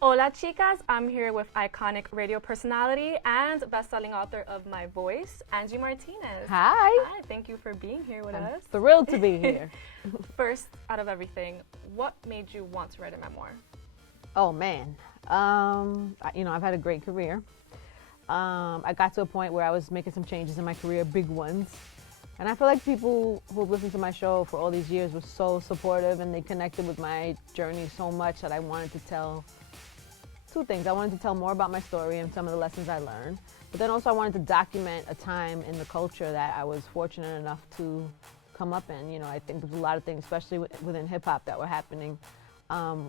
Hola, chicas. I'm here with iconic radio personality and best-selling author of My Voice, Angie Martinez. Hi. Hi, thank you for being here with I'm us. thrilled to be here. First, out of everything, what made you want to write a memoir? Oh man, I've had a great career. I got to a point where I was making some changes in my career, big ones. And I feel like people who have listened to my show for all these years were so supportive, and they connected with my journey so much that I wanted to tell two things. I wanted to tell more about my story and some of the lessons I learned, but then also I wanted to document a time in the culture that I was fortunate enough to come up in. You know, I think there's a lot of things, especially within hip hop, that were happening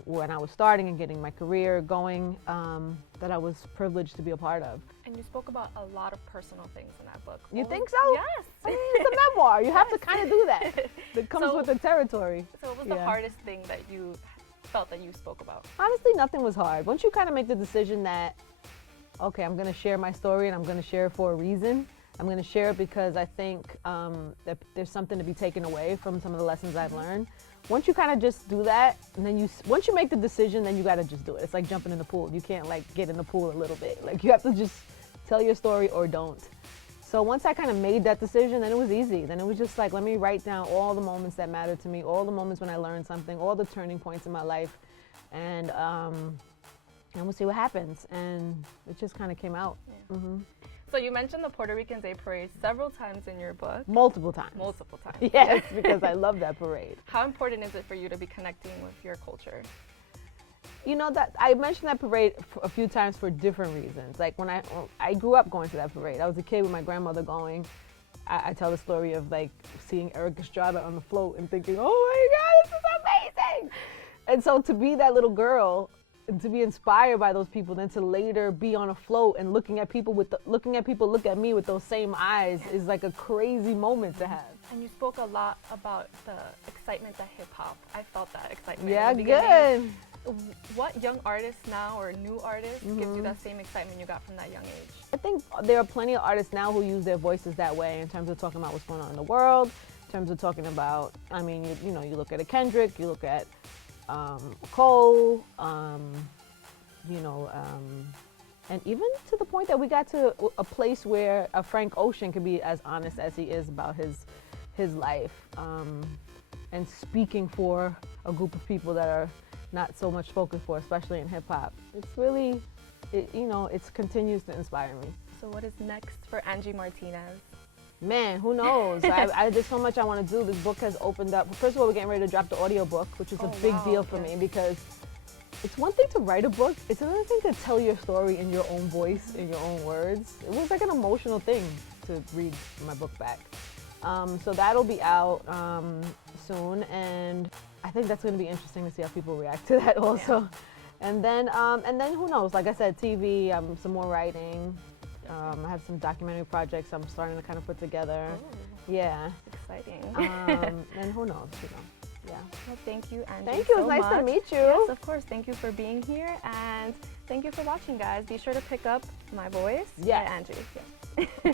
when I was starting and getting my career going, that I was privileged to be a part of. And you spoke about a lot of personal things in that book. You think so? Yes. I mean, it's a memoir. You have to kind of do that. That comes with the territory. So what was the hardest thing that you felt that you spoke about? Honestly, nothing was hard. Once you kind of make the decision that, okay, I'm going to share my story and I'm going to share it for a reason. I'm going to share it because I think that there's something to be taken away from some of the lessons I've learned. Once you kind of just do that, and then once you make the decision, then you got to just do it. It's like jumping in the pool. You can't like get in the pool a little bit. Like you have to just tell your story or don't. So once I kind of made that decision, then it was easy. Then it was just like, let me write down all the moments that mattered to me, all the moments when I learned something, all the turning points in my life, and we'll see what happens. And it just kind of came out. Yeah. So you mentioned the Puerto Rican Day Parade several times in your book. Multiple times. Multiple times. Yes, because I love that parade. How important is it for you to be connecting with your culture? You know, that I mentioned that parade a few times for different reasons. Like when I grew up going to that parade. I was a kid with my grandmother going. I tell the story of like seeing Eric Estrada on the float and thinking, oh my God, this is amazing. And so to be that little girl and to be inspired by those people, then to later be on a float and looking at people look at me with those same eyes is like a crazy moment to have. And you spoke a lot about the excitement that hip hop. I felt that excitement. Yeah, in the beginning. good. What young artists now or new artists gives you that same excitement you got from that young age? I think there are plenty of artists now who use their voices that way in terms of talking about what's going on in the world, in terms of talking about, I mean, you look at a Kendrick, you look at Cole, and even to the point that we got to a place where a Frank Ocean could be as honest as he is about his life, and speaking for a group of people that are not so much spoken for, especially in hip hop. It's really, it continues to inspire me. So what is next for Angie Martinez? Man, who knows? There's so much I want to do. This book has opened up. First of all, we're getting ready to drop the audiobook, which is a big deal for me, because it's one thing to write a book. It's another thing to tell your story in your own voice, in your own words. It was like an emotional thing to read my book back. So that'll be out soon, and I think that's going to be interesting to see how people react to that also. Yeah. And then who knows? Like I said, TV, some more writing. I have some documentary projects I'm starting to kind of put together. Oh, yeah. Exciting. And who knows, Yeah. Well, thank you, Angie. Thank you. So It was nice much. to meet you. Yes, of course. Thank you for being here, and thank you for watching, guys. Be sure to pick up My Voice by Angie. Yeah.